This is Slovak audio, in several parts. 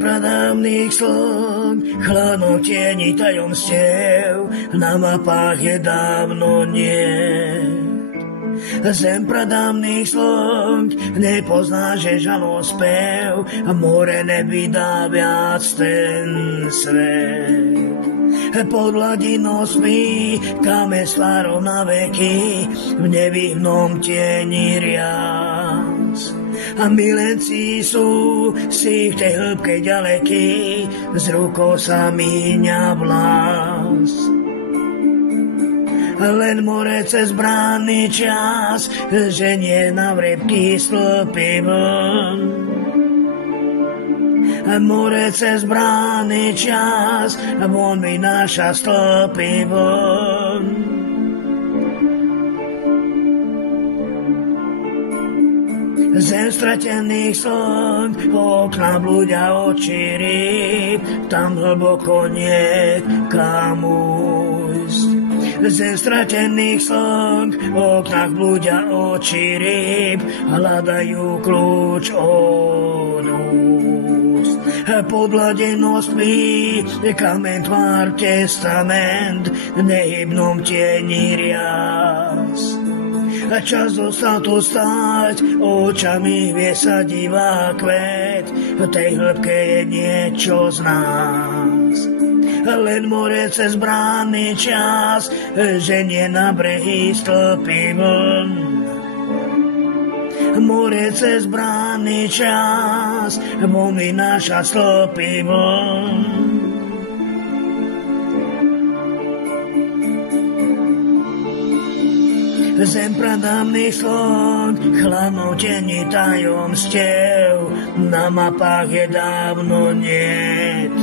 Zem pradávnych slov, chladno tieni tajomstiev, na mapách je dávno nie. Zem pradávnych slov, nepozná, že žalospev, a more nevydá viac ten svet. Pod hladinou spí, kame s tvárou na veky, v nevyhnom tieni rias. A milenci sú si v tej hĺbke ďaleký, z rukou sa míňa vlas. Len more cez brány čas, ženie na vrepky stĺpy vln. More cez brány čas, von vynáša stĺpy vln. Zem stratených slnk, okna blúdia oči rýb, tam hlboko nie kam újsť. Zem stratených slnk, oknách blúdia oči rýb, hľadajú kľúč od úst. Pod hladinou spí, kamen tvár testament, v nehybnom tieni rias. A čas zostal tu stáť, očami vie sa divá kvet, v tej hĺbke je niečo z nás. Len more cez brány čas, ženie na brehy stĺpy vln. More cez brány čas, von vynáša stĺpy vln. Zem pradávnych slov, chladnou tieni tajomstiev, na mapách je dávno niet.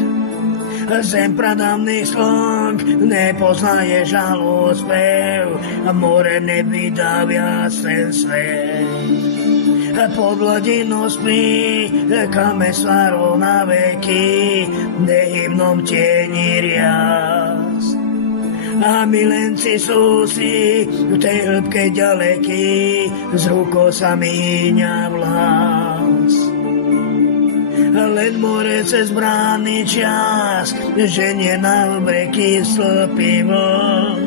Zem pradávnych slov, nepoznaje žalospev, a more nevydá viac ten svet. Pod hladinou spí, kame s tvárou na veky, v nehybnom tieni rias. A milenci sú si v tej hĺbke ďaleký, z rukou sa míňa vlas. Len more cez brány čas, ženie na breky stĺpy vln.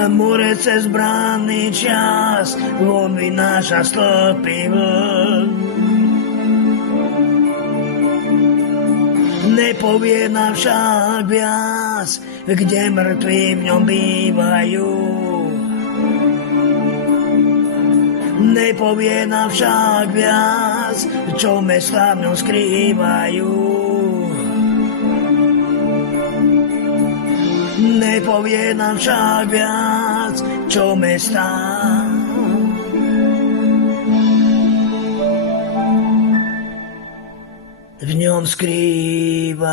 A more cez brány čas, von vynáša stĺpy vln. Nepovie nám však viac, kde mŕtvi v ňom bývajú. Nepovie nám však viac, čo mestá v ňom skrývajú. Nepovie nám však viac, čo mestá v ňom skrývajú.